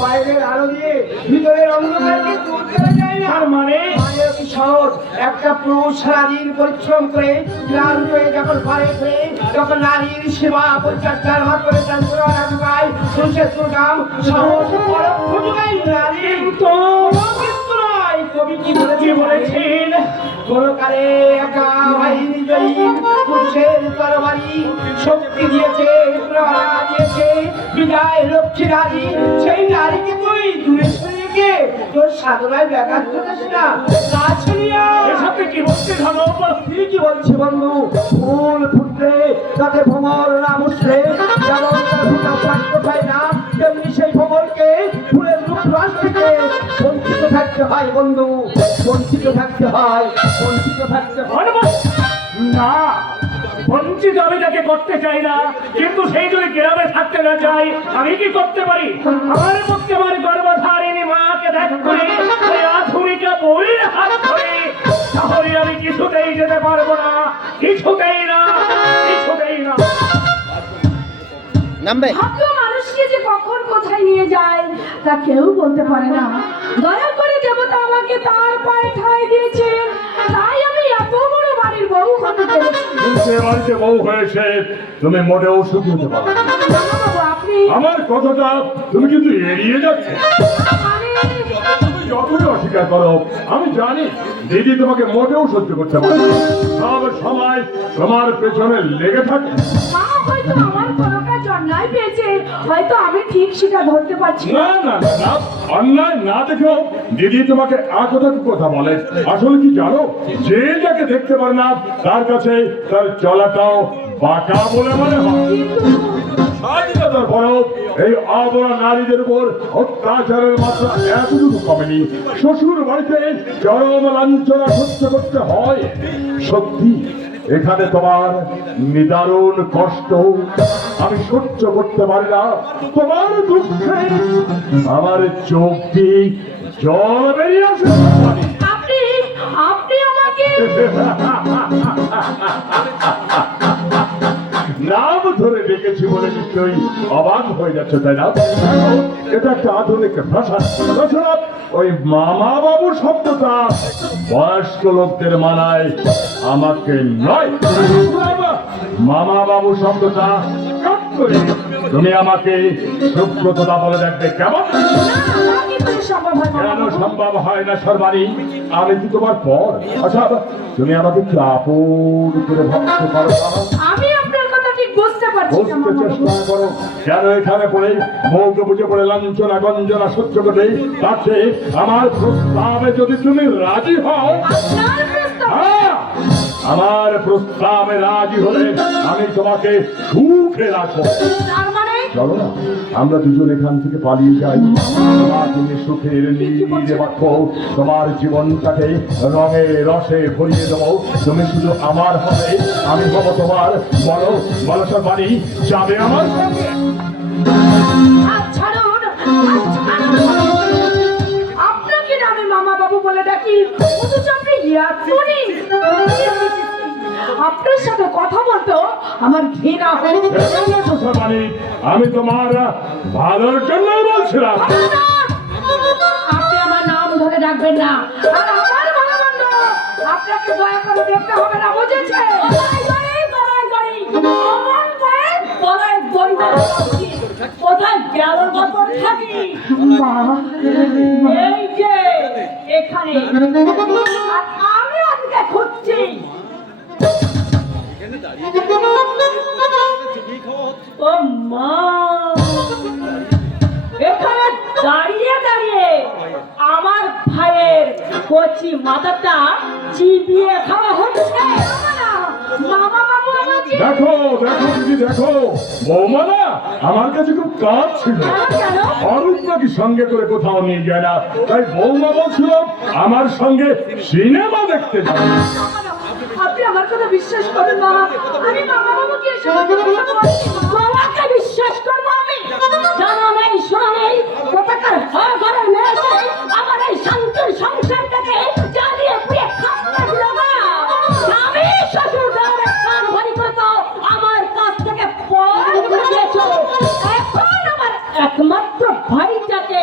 বাইরের আলো দিয়ে ভিতরের অন্ধকারকে দূর করা যায় না। তার মানে শহর একটা পুরুষ সারাদিন পরিশ্রম করে ক্লান্ত হয়ে যখন ঘরে ফিরে তখন নারীর সেবা পরিচর্যার মাধ্যমে তার পুরানা যোগায় পুরুষের প্রোগ্রাম সহজ পরোক্ষ যোগায় নারী। তো কিন্তু নয়, কবি কি বলেছেন? কোনকালে একা বাহিনী জয়ী পুরুষের তরবারি শক্তি দিয়েছে, প্রেরণা দিয়েছে বিদায় লক্ষ্মী নারী। সেই নারীকে তুই দূরে সরিয়ে গিয়ে তোর সাধনায় ব্যাঘাত ঘটাস না। এসব কি বলছে ধর্ম? কি বলছি বন্ধু? ফুল ফুটলে তাতে ভ্রমর না মুছলে যেমন তার ফুটা প্রাপ্ত হয় না, তেমনি সেই ভ্রমরকে ফুলের রূপ রস থেকে বঞ্চিত থাকতে হয় বন্ধু। বঞ্চিত থাকতে হয়, বঞ্চিত থাকতে হয়। না, বঞ্চিত আমি তাকে করতে চাই না, কিন্তু সেই যদি গ্রামে থাকতে না চাই আমি কি করতে পারি? আমার পক্ষে আমার গর্ভধারিণী মাকে দেখ করে ওই আধুনিকা বইয়ের হাত ধরে তাহলে আমি কিছুতেই যেতে পারবো না, কিছুতেই না, কিছুতেই না। নামবে ভাগ্য মানুষকে যে কখন কোথায় নিয়ে যায় তা কেউ বলতে পারে না। দয়া করে দেবতা আমাকে তার পায়ে ঠাঁই দিয়েছেন, তাই আমি এত বড় বাড়ির বউ হতে পেরেছি। সে বাড়িতে বউ হয়েছে, তুমি মোটেও সুখী হতে পারো না। বাবু, আপনি আমার কথাটা তুমি কিন্তু এড়িয়ে যাচ্ছ। মানে যতই অস্বীকার করো, আমি জানি দিদি তোমাকে মোটেও সহ্য করতে পারে না। সব সময় তোমার পেছনে লেগে থাকে। মা হয়তো আমার কোনো কাজ অন্যায় পেয়েছে, হয়তো আমি ঠিক সেটা ধরতে পারছি না। না না না, অন্যায় না দেখেও দিদি তোমাকে কথা বলে। আসলে কি জানো, যে যাকে দেখতে পারে না তার কাছে তার চলাটাও বাঁকা বলে মনে হয়। স্বাধীনতার পরেও এই অবলা নারীদের উপর অত্যাচারের মাত্রা এতটুকু কমেনি। শ্বশুর বাড়িতে চরম লাঞ্ছনা সহ্য করতে হয়। সত্যি এখানে তোমার নিদারুণ কষ্ট আমি সহ্য করতে পারি না। তোমার দুঃখে আমার চোখ দিয়ে জল বেরিয়ে আসে। আপনি আপনি আমাকে নাম ধরে ডেকেছি বলে নিশ্চয়ই অবাক হয়ে যাচ্ছে, তাই না? এটা একটা আধুনিক ভাষা। তাছাড়া ওই মামা বাবু শব্দটা বয়স্ক লোকদের মানায়, আমাকে নয়। মামা বাবু শব্দটা কাট করে তুমি আমাকে সুব্রতদা বলে দেখবে কেমন? কেন সম্ভব হয় না সর্বাণী? আমি কি তোমার পর? আচ্ছা, তুমি আমাকে কি আপন করে ভাবতে পারো না? আমি আপনার কথা ঠিক বুঝতে পারছি না বুঝতে চেষ্টা করো। কেন এখানে পড়ে মৌকে বুঝে পড়ে লাঞ্ছনা গঞ্জনা সহ্য করবে? তার চেয়ে আমার প্রস্তাবে যদি তুমি রাজি হও, আপনার প্রস্তাব হ্যাঁ, আমার প্রস্তাবে রাজি হলে আমি তোমাকে সুখে রাখবো। তার মানে চলো না, আমরা দুজন এখান থেকে পালিয়ে যাই। তোমাকে নিয়ে সুখের নীড়ে বাঁধবো, তোমার জীবনটাকে রঙে রসে ভরিয়ে দেবো। তুমি শুধু আমার হবে, আমি হবো তোমার। বলো বলো সর্বাণী, যাবে আমার সঙ্গে? ছাড়ুন, আপনাকে না আমি মামা বাবু বলে ডাকি, অথচ আপনি ইয়াতুনি। আপনার সাথে কথা বলতো আমার ঘৃণা হয়। সর্বাণী, আমি তোমার ভালোর জন্যই বলছিলাম। আপনি আমার নাম ধরে ডাকবেন না, আর আমার ভালো মন্দ আপনাকে দয়া করে দেখতে হবে না, বুঝেছে? কোথায় গেল মতন থাকি? এই যে এখানে, আর আমি আজকে খুঁজছি। ও মা, এখানে দাঁড়িয়ে দাঁড়িয়ে আমার ভাইয়ের কচি মাথাটা চিবিয়ে খাওয়া হচ্ছে। মামা বাবু আমাকে দেখো দেখো দিদি, দেখো বৌমা না আমার কাছে খুব কাজ ছিল। কেন? অরূপ নাকি সঙ্গে করে কোথাও নিয়ে যায় না, তাই বৌমা বলছিল আমার সঙ্গে সিনেমা দেখতে যাবে। আপনি আমার কথা বিশ্বাস করেন না? আমি মামা বাবুকে এসে তোমাকে বিশ্বাস করবো আমি? জানা নেই শোনা নেই, কোথাকার ঘরের মেয়ে এসে আমার এই শান্তির সংসারটাকে জ্বালিয়ে পুড়িয়ে খাওয়া দিল না। আমি শ্বশুর দেওয়ার কান ভারী করতো, আমার কাছ থেকে পর করে দিয়েছো। এখন আমার একমাত্র ভাইটাকে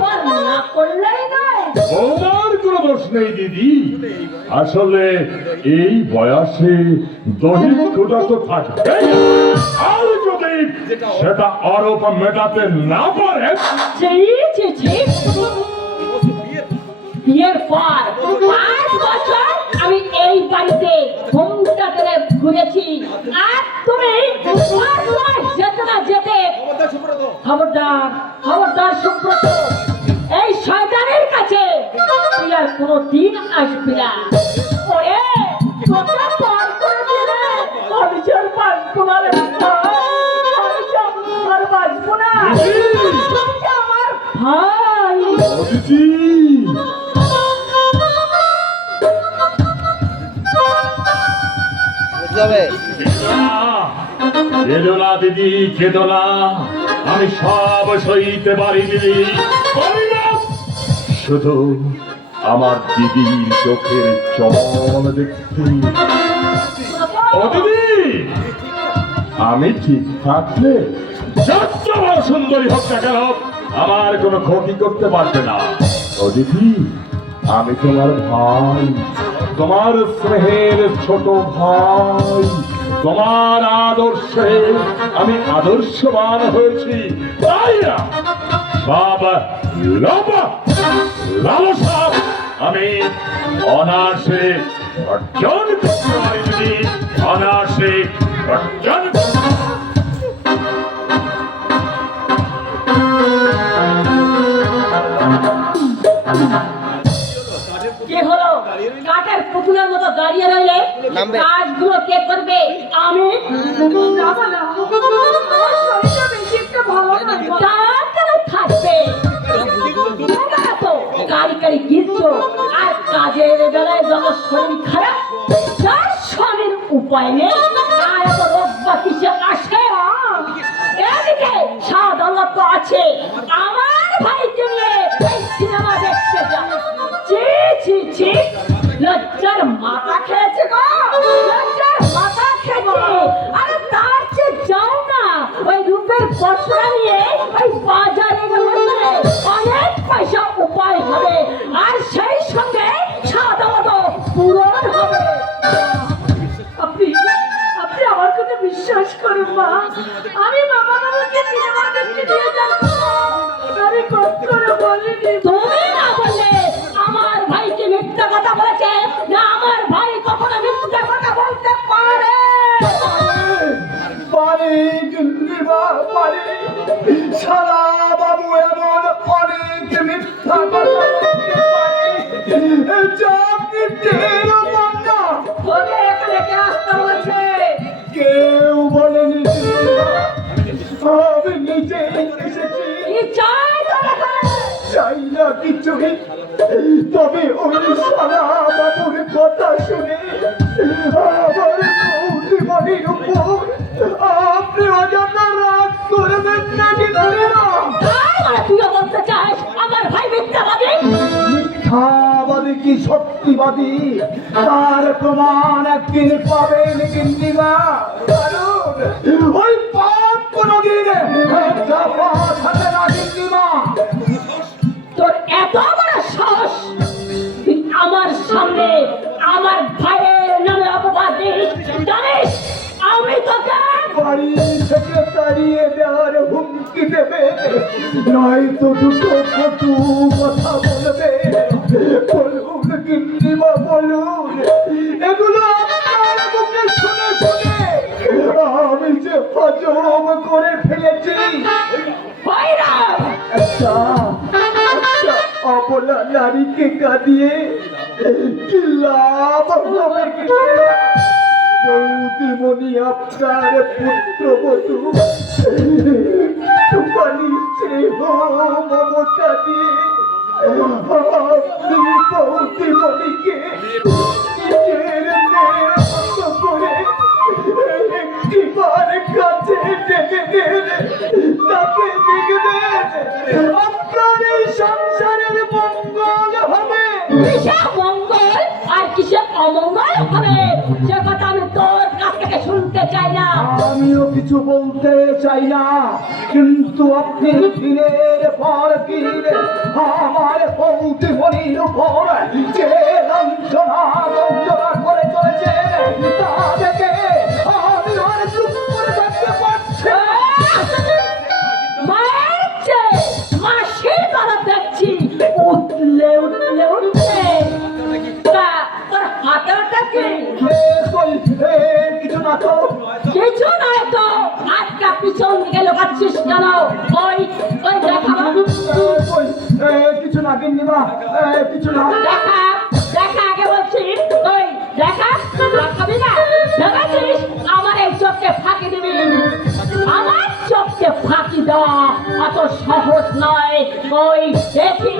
পর না করলেই নয়। বৌমার কোনো দোষ নেই দিদি, আসলে এই বয়সে দৈহিকতা তো থাকবে। আর যদি সেটা অরূপ মেটাতে না পারে, বিয়ের পর 5 বছর আমি এই বাড়িতে ঘুমটা ধরে ঘুরেছি, আর তুমি যেতে না যেতে খবরদার খবরদার সুব্রত, এই শয়তানের কাছে তুই আর কোনোদিন আসবি না। ওরে তোমরা পর করে দিলে আমি আর বাঁচবো না রে, আমি আর বাঁচবো না। তুমি যে আমার ভাই। দিদি যাবে কেঁদো না দিদি, কেঁদো না, আমি সব সইতে পারি দিদি, পারি না। শুধু আমার দিদির চোখের জল দেখতে। ও দিদি, আমি ঠিক থাকলে যত বড় সুন্দরী হোক না কেন আমার কোনো ক্ষতি করতে পারবে না। ও দিদি, আমি তোমার ভাই, তোমার স্নেহের ছোট ভাই, তোমার আদর্শে আমি আদর্শবান হয়েছি, তাই না বাবা লালসা আমি অনায়াসে অর্জন করতে পারি, যদি অনায়াসে অর্জন করতে পারি। কি হলো? কাঠের পুতুলের মতো দাঁড়িয়ে রইলে নামবে। কাজগুলো কে করবে? আমি যাবো না, আমার শরীরটা বেশি একটা ভালো নয়। তা কেন থাকবে? তোমরা তো গাড়ি গাড়ি গিয়েছো, আর কাজের বেলায় যত শরীর খারাপ, যার স্বামীর উপায় নেই, আর এত রোগ বা কিসে আসে? এদিকে সাদ আল্লাহ তো আছে, আমার ভাইকে নিয়ে এই সিনেমা দেখতে যাবে। ছি ছি ছি, লজ্জার মাথা খেয়েছে গো, লজ্জার মাথা খেয়েছে। আরে তার চেয়ে যাও না, ওই রূপের পশরা নিয়ে ওই বাজারে গেলে অনেক পয়সা উপায় হবে, আর সেই সঙ্গে সাদাওয়াদও পূরণ হবে। আপনি আপনি আমার কথা বিশ্বাস করুন মা, আমি বাবা বাবাকে সিনেমা দেখতে নিয়ে যাবো, আমি কত করে বলিনি। তুমি না বললে আমার ভাইকে মিথ্যা কথা বলেছে, না আমার ভাই কখনো মিথ্যা কথা বলতে পারে? পারি গিন্নিমা পারি, সারা বাবু এমন অনেক মিথ্যা কথা বলতে পারি যা আপনি টেরও পান না। তোকে এখানে কে আসতে বলেছে? কেউ বলেনি গিন্নিমা, আমি নিজেই এসেছি। কি চাই তোর এখানে? চাই না কিছুই, তবে ওই সারা বাবুর কথা শুনে আমার বৌদিমণির উপর আপনি অযথা রাগ করবেন না গিন্নিমা। তার মানে তুইও বলতে চাস আমার ভাই মিথ্যাবাদী? মিথ্যাবাদী কি সত্যিবাদী তার প্রমাণ একদিন পাবেন গিন্নিমা, কারণ ওই পাপ কোনোদিন একটা পাপ থাকে না গিন্নিমা। তোর এত বড় সাহস, তুই আমার সামনে আমার ভাইয়ের নামে অপবাদ দিস? জানিস আমি তোকে বাড়ি থেকে তাড়িয়ে দেওয়ার হুমকি দেবে, নয়তো দুটো কটু কথা বলবে। বলুন গিন্নিমা বলুন, এগুলো আপনার মুখে শুনে শুনে আমি যে হজম করে ফেলেছি। ভৈরব! একটা অবলা নারীকে কাঁদিয়ে কি লাভ হবে গিন্নিমা? বৌদিমণি আপনার পুত্রবধূ টুকানি স্নেহ মমতা দিয়ে আপনি বৌদিমণিকে নিজের মেয়ের মতো করে একটিবার কাছে ডেকে দেন, তাকে দেখবেন আপনার এই সংসারের মঙ্গল হবে। কিসে মঙ্গল আর কিসে অমঙ্গল হবে সে কথা আমি তোর কাছ থেকে শুনতে চাই না। আমিও কিছু বলতে চাই না, কিন্তু আপনি দিনের পর দিন আমার বৌদিমণির উপর যে লাঞ্ছনা বঞ্চনা করে চলেছে তা দেখে আমি আর চুপ করে থাকতে পারছি না। মায়ের চেয়ে মাসির কথা দেখছি উঠলে উঠলে উঠলে। তা তোর হাতে ওটা কি? কিছু না তো। কিছু নয় তো, আজকা পিছন দিকে লোকাচ্ছিস কেন? ওই ওই দেখাবো, কিছু না গিন্নিমা, কিছু না। দেখা দেখা আগে বলছি, ওই দেখা দেখাবি না? দেখাচ্ছিস আমার এই চোখকে ফাঁকি দিবি? আমার চোখকে ফাঁকি দেওয়া অত সহজ নয়। ওই দেখি